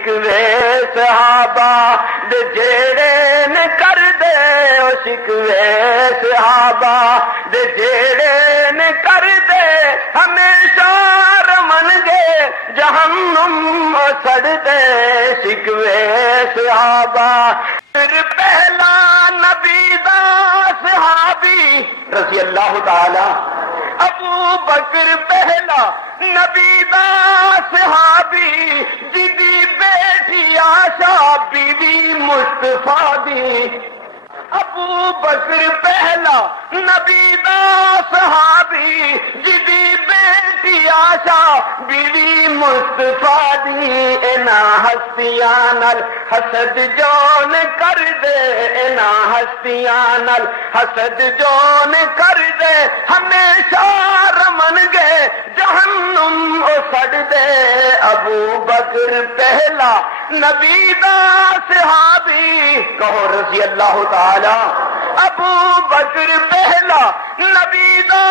شکوے صحابہ دے جیڑے نے کر دے او شکوے صحابہ دے جیڑے نے کر دے ہمیشہ رمن گے جہنم سڑ دے شکوے صحابہ پھر پہلا نبی دا صحابی رضی اللہ تعالی ابو بکر پہلا نبی دا صحابی جدی بیٹی آشا بیوی مصطفیٰ دی ابو بکر پہلا نبی دا صحابی جدی بیٹی آشا بیوی مصطفیٰ دی اینا ہستیاں نال حسد جون کر دے اینا ہستیاں نال حسد جون کر دے ہمیشہ رمن گے جہنم او سڑ دے ابو بکر پہلا نبی دا صحابی کہو رضی اللہ تعالی ابو بکر پہلا نبی دا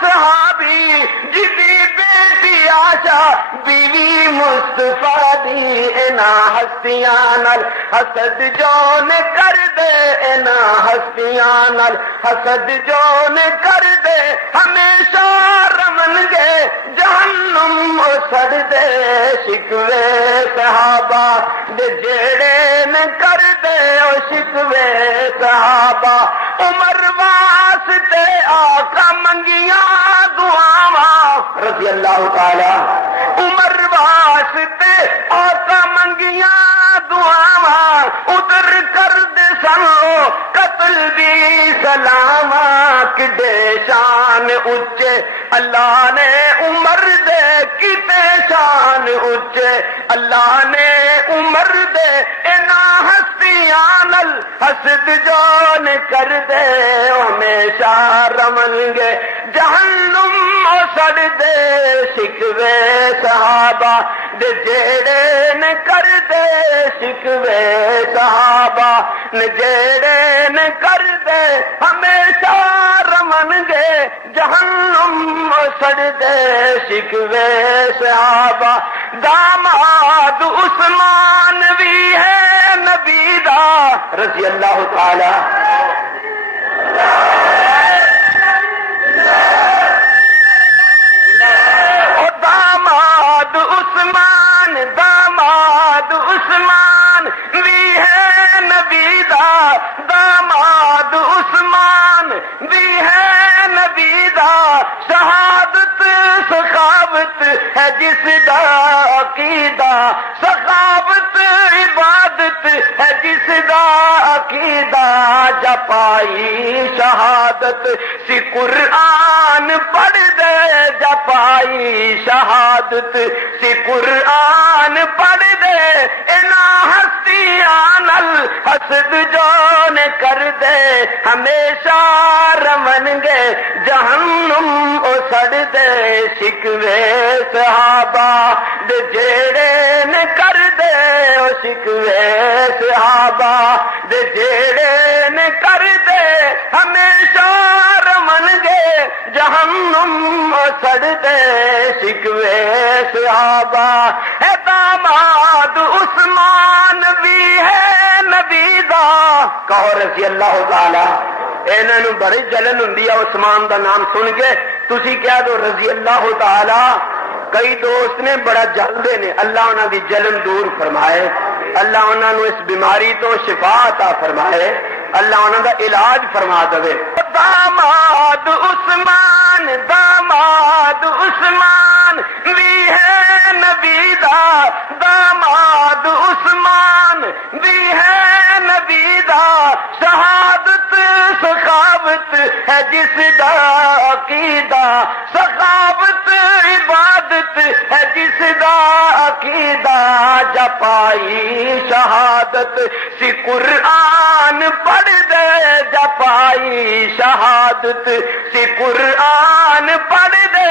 صحابی جدی بیٹی آشا بیوی مصطفیٰ دی اینا ہستیاں نال حسد جون کر دے اینا ہستیاں نال حسد جون کر دے ہمیشہ رمن گے جہنم سڑ دے شکوے صحابہ دے جیڑے نے کر دے او شکوے صحابہ عمر واسطے آقا منگیاں دعاواں رضی اللہ تعالی عمر واسطے آقا منگیاں دعاواں ادھر کر دے سنو قتل دی سلاماں کڈے شان اچے اللہ نے عمر دے کتے شان اچے اللہ نے عمر دے اینا ہستیاں نل حسد جون کر دے ہمیشہ رمن گے جہنم سڑ دے شکوے صحابہ دے جیڑے نے کر دے شکوے صحابہ نے جیڑے نے کر دے ہمیشہ رمن گے جہنم سڑ دے شکوے صحابہ داماد عثمان بھی ہے نبی دا رضی اللہ تعالی داماد عثمان بھی ہے نبی دا داماد عثمان بھی ہے نبی دا شہادت سخاوت ہے جس دا عقیدہ سخاوت عبادت ہے جس دا عقیدہ جپائی شہادت سی قرآن پڑھ دے جپائی شہادت سی قرآن پڑھ دے اینا ہستیاں نل حسد جون کر دے ہمیشہ رمن گے جہنم او سڑ دے شکوے صحابہ دے جیڑے نے کر دے او شکوے صحابہ دے جیڑے نے کر دے ہمیشہ رمن گے جہنم او سڑ دے شکوے صحابہ اے داماد عثمان بھی ہے نبی دا کہو رضی اللہ تعالی انہاں نوں بڑی جلن ہوندی ہے عثمان دا نام سن کے تسی کہہ دو رضی اللہ تعالی کئی دوست نے بڑا جلدے نے اللہ انہاں دی جلن دور فرمائے اللہ انہاں نوں اس بیماری تو شفا عطا فرمائے اللہ انہاں دا علاج فرما دے داماد عثمان بھی ہے نبی دا داماد عثمان بھی ہے نبی دا شہادت سخاوت ہے جس دا عقیدہ سخاوت عبادت ہے جس دا عقیدہ جپائی شہادت سی قرآن پڑھ دے جپائی شہادت سی قرآن پڑھ دے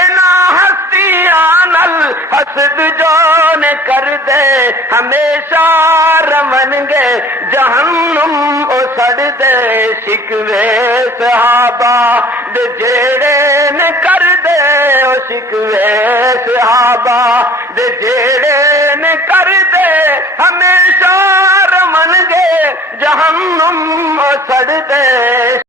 اینا ہستیاں نل حسد جون کر دے ہمیشہ رمن گے جہنم او سڑ دے شکوے صحابہ دے جیڑے نے کر دے او شکوے صحابہ دے جیڑے کر دے ہمیشہ رمن گے جہنم سڑ دے